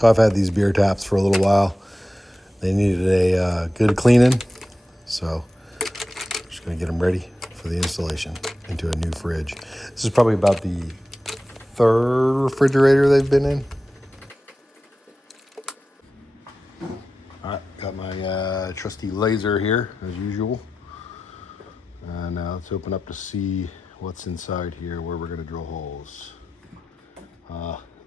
So I've had these beer taps for a little while. They needed a good cleaning, so I'm just gonna get them ready for the installation into a new fridge. This is probably about the third refrigerator they've been in. All right, got my trusty laser here as usual. And now let's open up to see what's inside here, where we're gonna drill holes.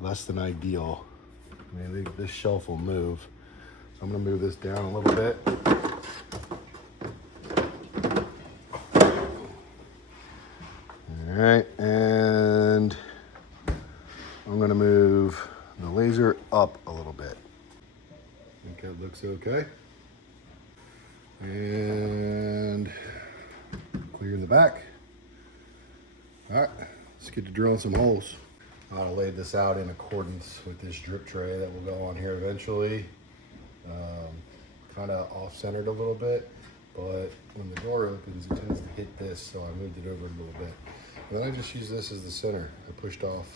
Less than ideal. I mean, this shelf will move. So I'm gonna move this down a little bit. All right, and I'm gonna move the laser up a little bit. I think that looks okay. And clear the back. All right, let's get to drilling some holes. I laid this out in accordance with this drip tray that will go on here eventually. Kind of off-centered a little bit, but when the door opens, it tends to hit this, so I moved it over a little bit. And then I just use this as the center. I pushed off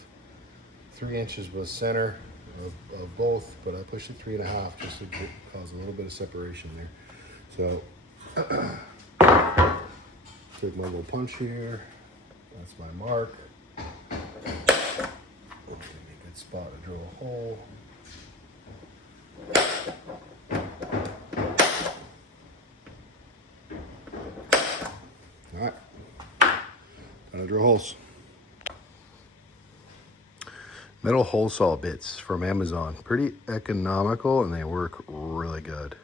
3 inches was center of both, but I pushed it 3.5 just to cause a little bit of separation there. So, take my little punch here. That's my mark. Give me a good spot to drill a hole. All right, gonna drill holes. Metal hole saw bits from Amazon. Pretty economical and they work really good.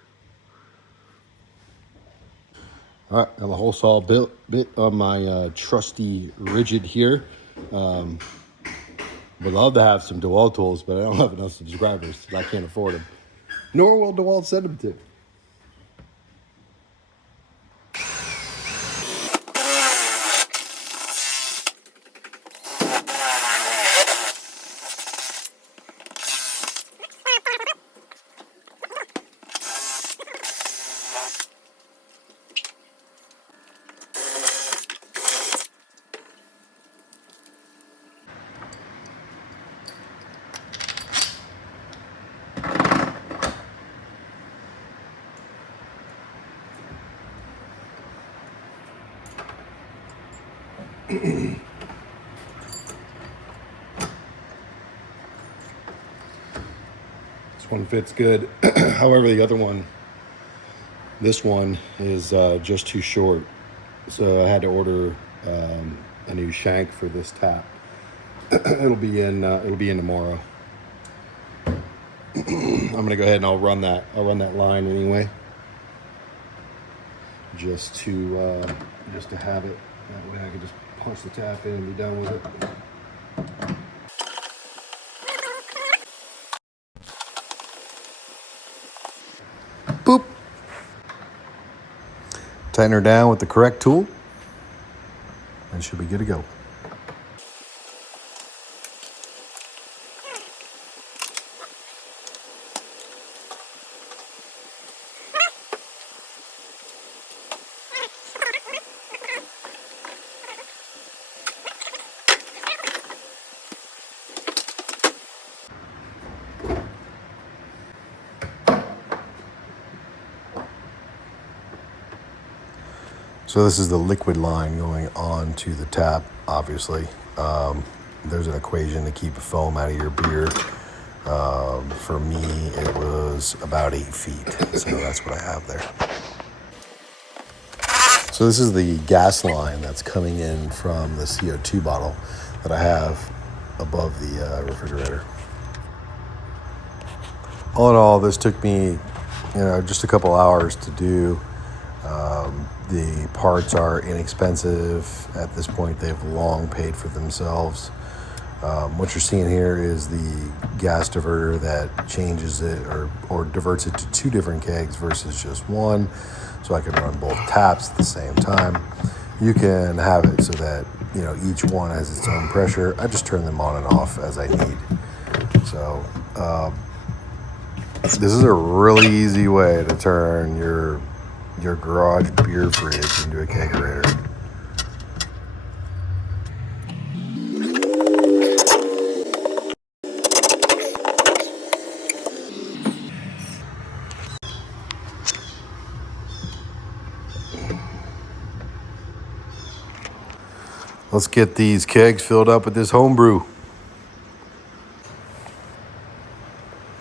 All right, got my hole saw bit on my trusty rigid here. Would love to have some DeWalt tools, but I don't have enough subscribers, so I can't afford them. Nor will DeWalt send them to. This one fits good. However, the other one, this one is just too short. So I had to order a new shank for this tap. It'll be in tomorrow. I'm gonna go ahead and I'll run that line anyway. Just to have it. That way I can just punch the tap in and be done with it. Boop. Tighten her down with the correct tool and she'll be good to go. So this is the liquid line going on to the tap, obviously. There's an equation to keep foam out of your beer. For me, it was about 8 feet. So that's what I have there. So this is the gas line that's coming in from the CO2 bottle that I have above the refrigerator. All in all, this took me, just a couple hours to do. The parts are inexpensive. At this point, they've long paid for themselves. What you're seeing here is the gas diverter that changes it or diverts it to 2 different kegs versus just one. So I can run both taps at the same time. You can have it so that, each one has its own pressure. I just turn them on and off as I need. So this is a really easy way to turn your garage beer fridge into a kegerator. Let's get these kegs filled up with this homebrew.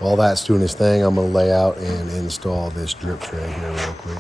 While that's doing its thing, I'm gonna lay out and install this drip tray here real quick.